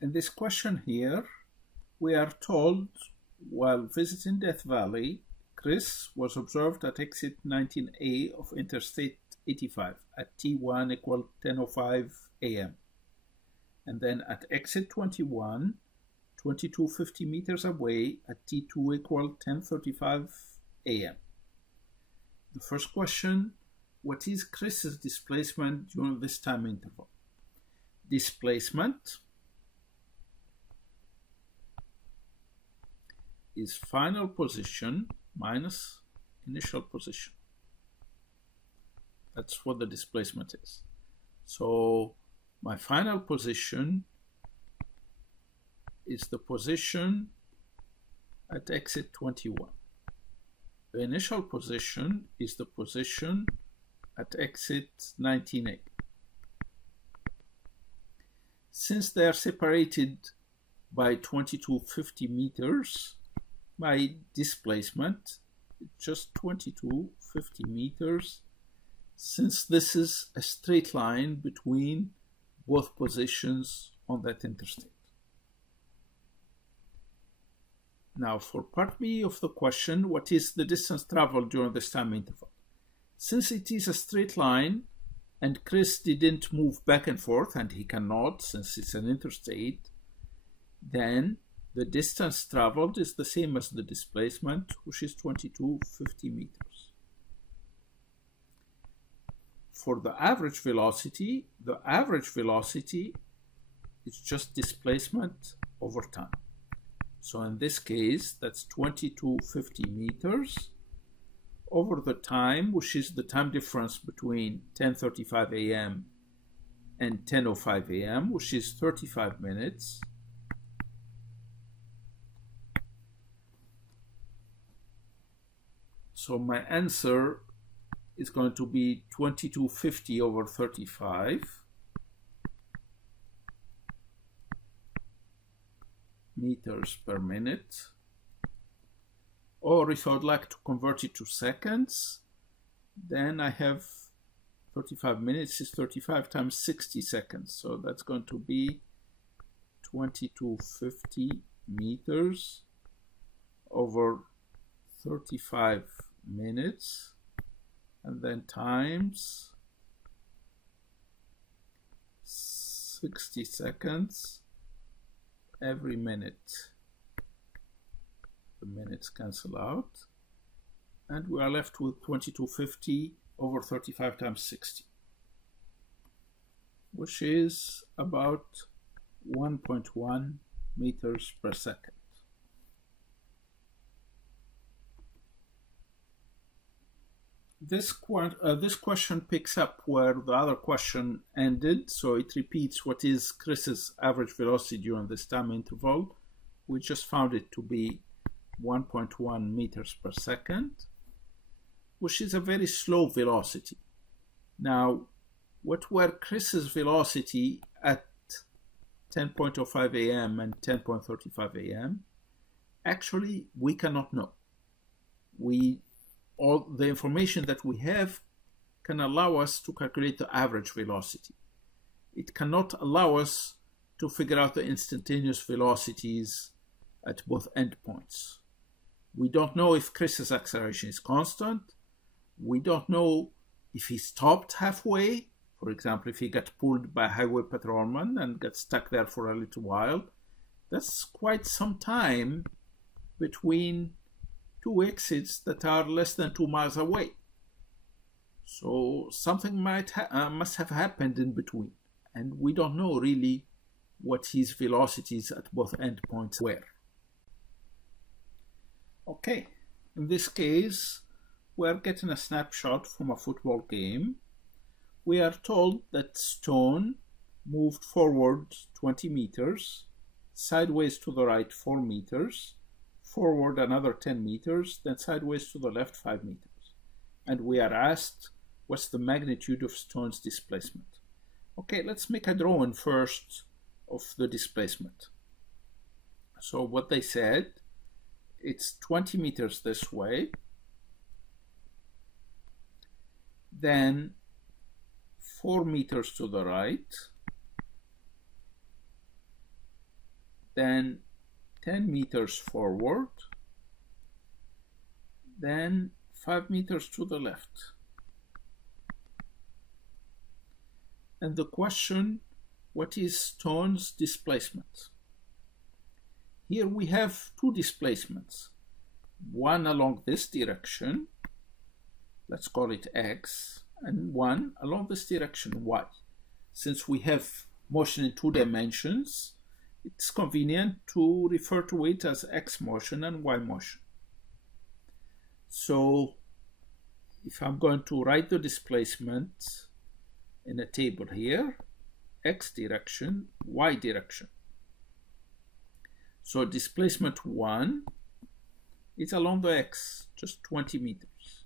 In this question here, we are told while visiting Death Valley, Chris was observed at exit 19A of Interstate 85 at T1 equal 10:05 a.m. and then at exit 21, 2250 meters away at T2 equal 10:35 a.m. The first question, what is Chris's displacement during this time interval? Displacement is final position minus initial position. That's what the displacement is. So my final position is the position at exit 21. The initial position is the position at exit 19A. Since they are separated by 2250 meters, my displacement is just 2250 meters, since this is a straight line between both positions on that interstate. Now for part B of the question, what is the distance traveled during this time interval? Since it is a straight line and Chris didn't move back and forth, and he cannot since it's an interstate, then the distance traveled is the same as the displacement, which is 2250 meters. For the average velocity is just displacement over time. So in this case, that's 2250 meters over the time, which is the time difference between 10:35 a.m. and 10:05 a.m., which is 35 minutes. So my answer is going to be 2250 over 35 meters per minute. Or if I would like to convert it to seconds, then I have 35 minutes is 35 times 60 seconds. So that's going to be 2250 meters over 35 minutes, and then times 60 seconds every minute. The minutes cancel out, and we are left with 2250 over 35 times 60, which is about 1.1 meters per second. This question picks up where the other question ended, so it repeats what is Chris's average velocity during this time interval. We just found it to be 1.1 meters per second, which is a very slow velocity. Now, what were Chris's velocity at 10:05 a.m. and 10:35 a.m.? Actually, we cannot know. All the information that we have can allow us to calculate the average velocity. It cannot allow us to figure out the instantaneous velocities at both endpoints. We don't know if Chris's acceleration is constant. We don't know if he stopped halfway. For example, if he got pulled by a highway patrolman and got stuck there for a little while. That's quite some time between two exits that are less than 2 miles away. So something must have happened in between, and we don't know really what his velocities at both endpoints were. Okay, in this case, we are getting a snapshot from a football game. We are told that Stone moved forward 20 meters, sideways to the right 4 meters, forward another 10 meters, then sideways to the left 5 meters. And we are asked, what's the magnitude of Stone's displacement? Okay, let's make a drawing first of the displacement. So what they said, it's 20 meters this way, then 4 meters to the right, then 10 meters forward, then 5 meters to the left. And the question, what is stone's displacement? Here we have two displacements, one along this direction, let's call it x, and one along this direction, y. Since we have motion in 2 dimensions, it's convenient to refer to it as x motion and y motion. So if I'm going to write the displacement in a table here, x direction, y direction. So displacement 1 is along the x, just 20 meters,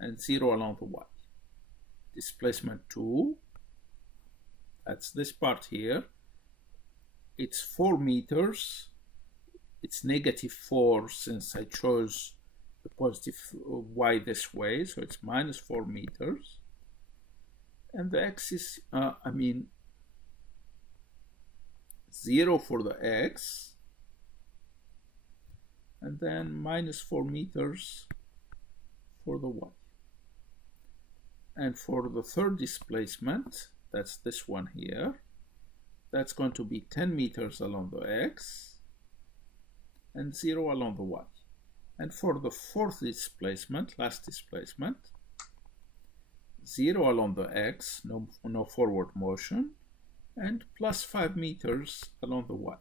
and 0 along the y. Displacement 2, that's this part here, it's 4 meters, it's -4 since I chose the positive y this way, so it's -4 meters, and the x is, 0 for the x, and then -4 meters for the y. And for the third displacement, that's this one here, that's going to be 10 meters along the x and 0 along the y. And for the fourth displacement, last displacement, 0 along the x, no forward motion, and +5 meters along the y.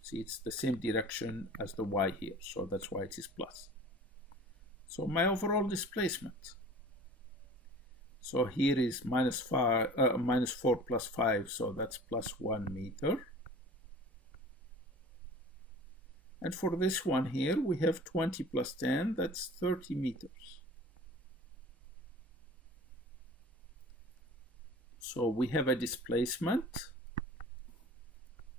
See, it's the same direction as the y here, so that's why it is plus. So my overall displacement. So here is -4 plus 5, so that's +1 meter. And for this one here, we have 20 plus 10, that's 30 meters. So we have a displacement.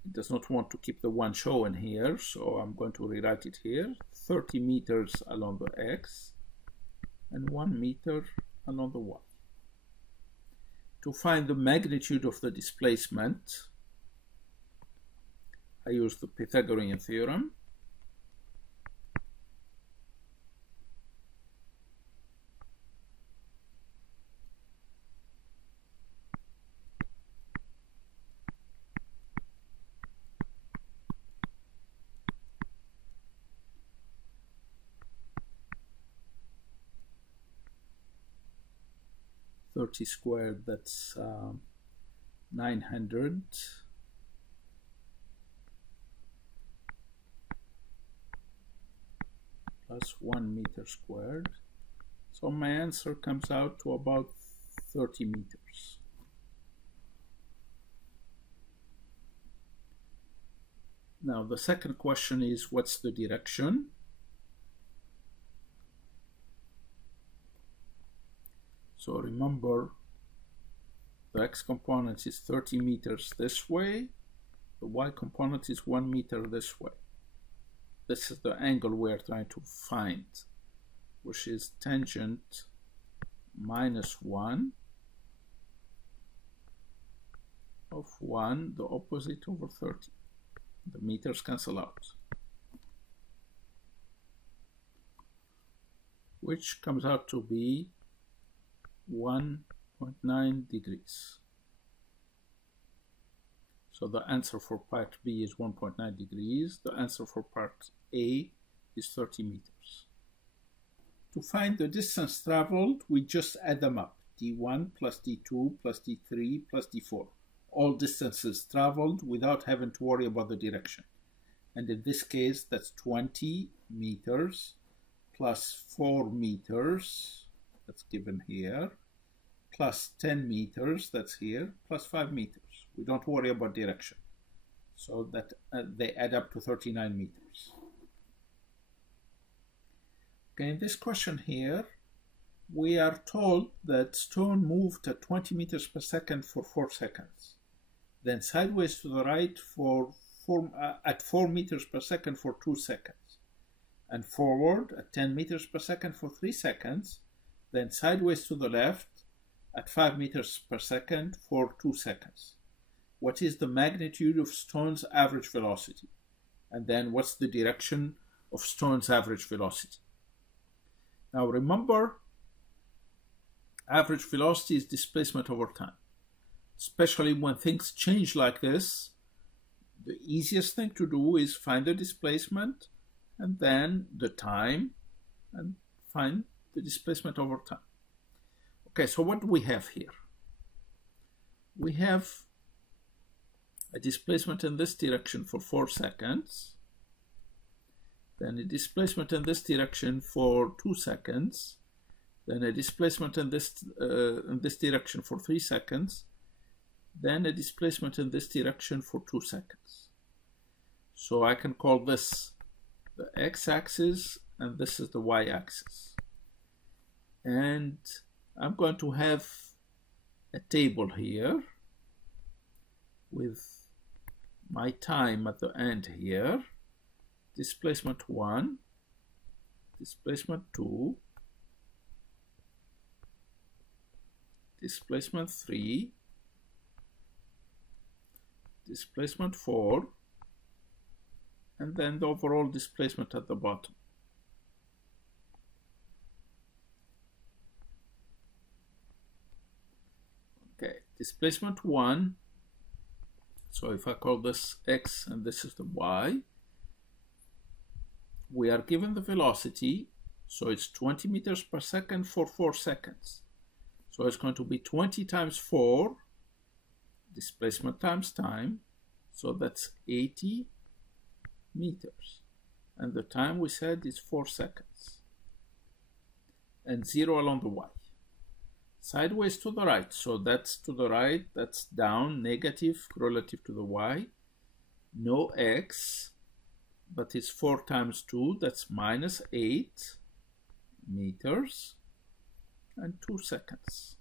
It does not want to keep the one shown here, so I'm going to rewrite it here. 30 meters along the x and 1 meter along the y. To find the magnitude of the displacement, I use the Pythagorean theorem. Squared, that's 900 plus 1 meter squared. So my answer comes out to about 30 meters. Now the second question is, what's the direction? So remember, the x component is 30 meters this way, the y component is 1 meter this way. This is the angle we're trying to find, which is tangent -1 of 1, the opposite over 30. The meters cancel out, which comes out to be 1.9 degrees. So the answer for part B is 1.9 degrees. The answer for part A is 30 meters. To find the distance traveled, we just add them up. D1 plus D2 plus D3 plus D4. All distances traveled without having to worry about the direction. And in this case, that's 20 meters plus 4 meters. That's given here, plus 10 meters, that's here, plus 5 meters. We don't worry about direction. So that they add up to 39 meters. Okay, in this question here, we are told that stone moved at 20 meters per second for 4 seconds. Then sideways to the right at 4 meters per second for 2 seconds. And forward at 10 meters per second for 3 seconds. Then sideways to the left at 5 meters per second for 2 seconds. what is the magnitude of stone's average velocity, and then what's the direction of stone's average velocity. Now remember, average velocity is displacement over time. Especially when things change like this, the easiest thing to do is find the displacement and then the time and find the displacement over time. Okay, so what do we have here? We have a displacement in this direction for 4 seconds, then a displacement in this direction for 2 seconds, then a displacement in this direction for 3 seconds, then a displacement in this direction for 2 seconds. So I can call this the x-axis and this is the y-axis. And I'm going to have a table here with my time at the end here, displacement 1, displacement 2, displacement 3, displacement 4, and then the overall displacement at the bottom. Okay, displacement 1, so if I call this x and this is the y, we are given the velocity, so it's 20 meters per second for 4 seconds. So it's going to be 20 times 4, displacement times time, so that's 80 meters. And the time we said is 4 seconds. And 0 along the y. Sideways to the right, so that's to the right, that's down, negative relative to the y. No x, but it's 4 times 2, that's minus 8 meters and 2 seconds.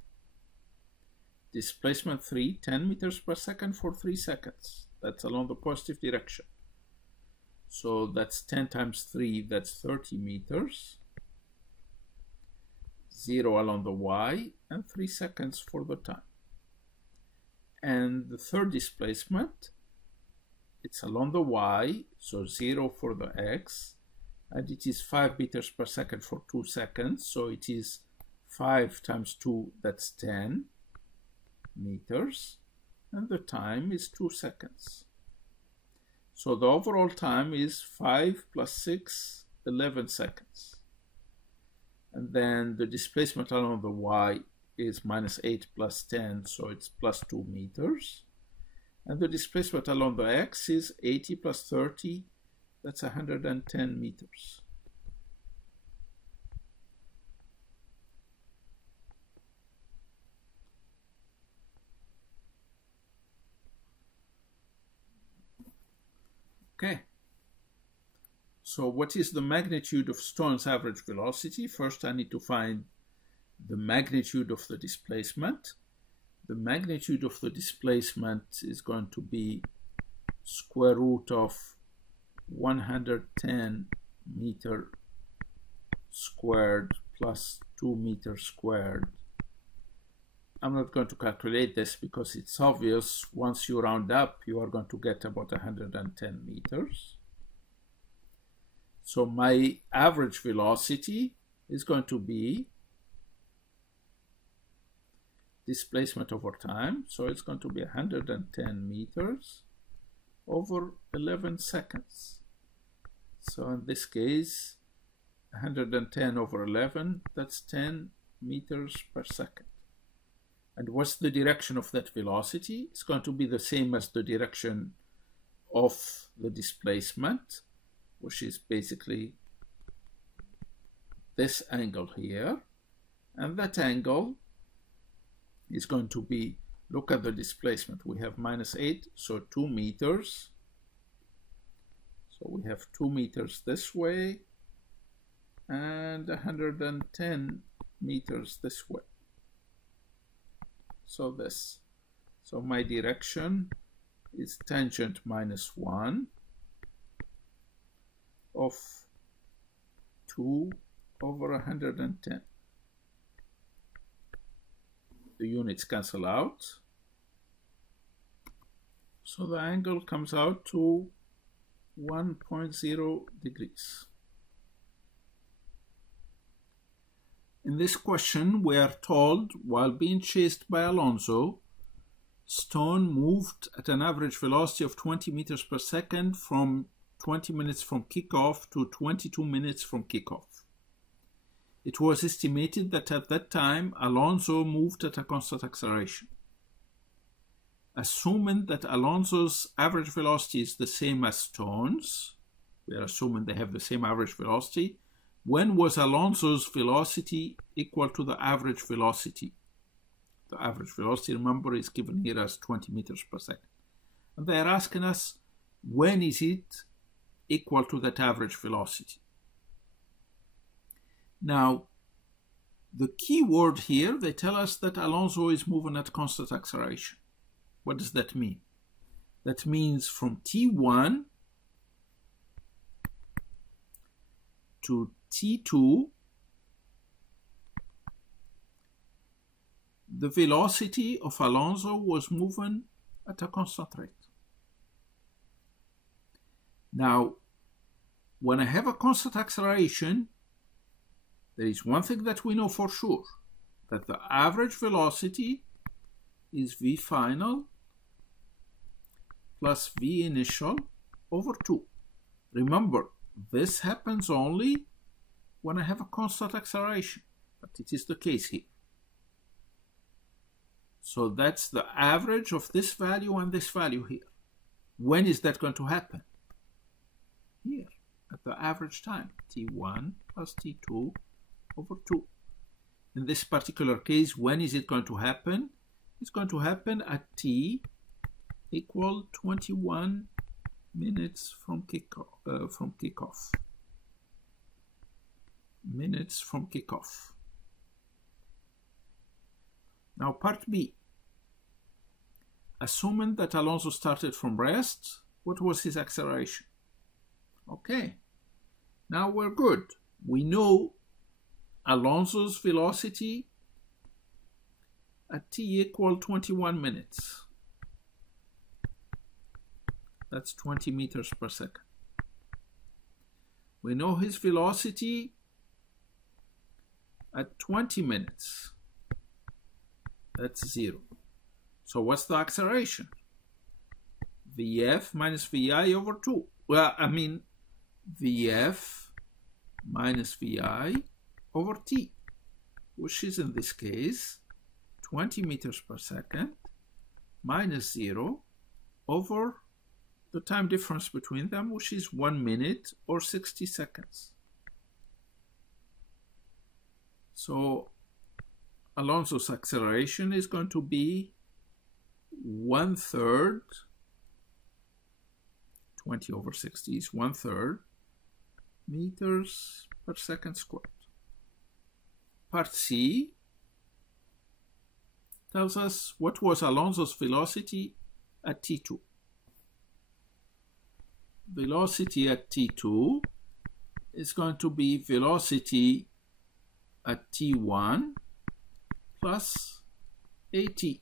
Displacement 3, 10 meters per second for 3 seconds. That's along the positive direction. So that's 10 times 3, that's 30 meters. 0 along the y, and 3 seconds for the time. And the third displacement, it's along the y, so 0 for the x, and it is 5 meters per second for 2 seconds, so it is 5 times 2, that's 10 meters, and the time is 2 seconds. So the overall time is 5 plus 6, 11 seconds. And then the displacement along the y is minus 8 plus 10, so it's plus 2 meters. And the displacement along the x is 80 plus 30, that's 110 meters. Okay. So what is the magnitude of stone's average velocity? First, I need to find the magnitude of the displacement. The magnitude of the displacement is going to be square root of 110 meter squared plus 2 meters squared. I'm not going to calculate this because it's obvious. Once you round up, you are going to get about 110 meters. So my average velocity is going to be displacement over time. So it's going to be 110 meters over 11 seconds. So in this case, 110 over 11, that's 10 meters per second. And what's the direction of that velocity? It's going to be the same as the direction of the displacement, which is basically this angle here. And that angle is going to be, look at the displacement. We have minus 8, so 2 meters. So we have 2 meters this way and 110 meters this way. So this. So my direction is tangent minus 1 of 2 over 110. The units cancel out. So the angle comes out to 1.0 degrees. In this question, we are told, while being chased by Alonso, Stone moved at an average velocity of 20 meters per second from 20 minutes from kickoff to 22 minutes from kickoff. It was estimated that at that time, Alonso moved at a constant acceleration. Assuming that Alonso's average velocity is the same as Stone's, we are assuming they have the same average velocity, when was Alonso's velocity equal to the average velocity? The average velocity, remember, is given here as 20 meters per second. And they are asking us, when is it equal to that average velocity? Now, the key word here, they tell us that Alonso is moving at constant acceleration. What does that mean? That means from T1 to T2, the velocity of Alonso was moving at a constant rate. Now, when I have a constant acceleration, there is one thing that we know for sure, that the average velocity is V final plus V initial over 2. Remember, this happens only when I have a constant acceleration, but it is the case here. So that's the average of this value and this value here. When is that going to happen? Here, at the average time, T1 plus T2 over 2. In this particular case, when is it going to happen? It's going to happen at T equal 21 minutes from kickoff. Minutes from kickoff. Now part B. Assuming that Alonso started from rest, what was his acceleration? Okay, now we're good. We know Alonso's velocity at T equal 21 minutes. That's 20 meters per second. We know his velocity at 20 minutes. That's 0. So what's the acceleration? Vf minus Vi over 2. Well, I mean, Vf minus Vi over T, which is in this case 20 meters per second minus 0 over the time difference between them, which is 1 minute or 60 seconds. So Alonso's acceleration is going to be 1/3, 20 over 60 is 1/3 meters per second squared. Part C tells us what was Alonso's velocity at T2. Velocity at T2 is going to be velocity at T1 plus AT.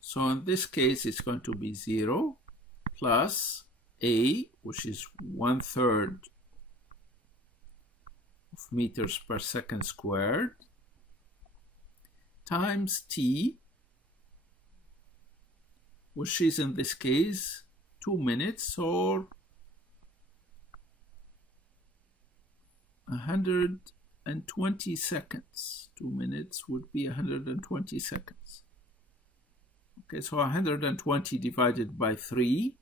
So in this case, it's going to be 0 plus A, which is 1/3 of meters per second squared, times T, which is in this case 2 minutes or 120 seconds. 2 minutes would be 120 seconds. Okay, so 120 divided by 3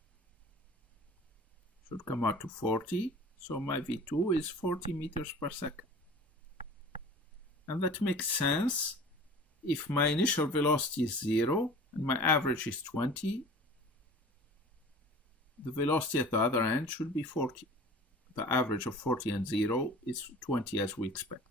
should come out to 40. So my V2 is 40 meters per second. And that makes sense. If my initial velocity is 0 and my average is 20, the velocity at the other end should be 40. The average of 40 and 0 is 20 as we expect.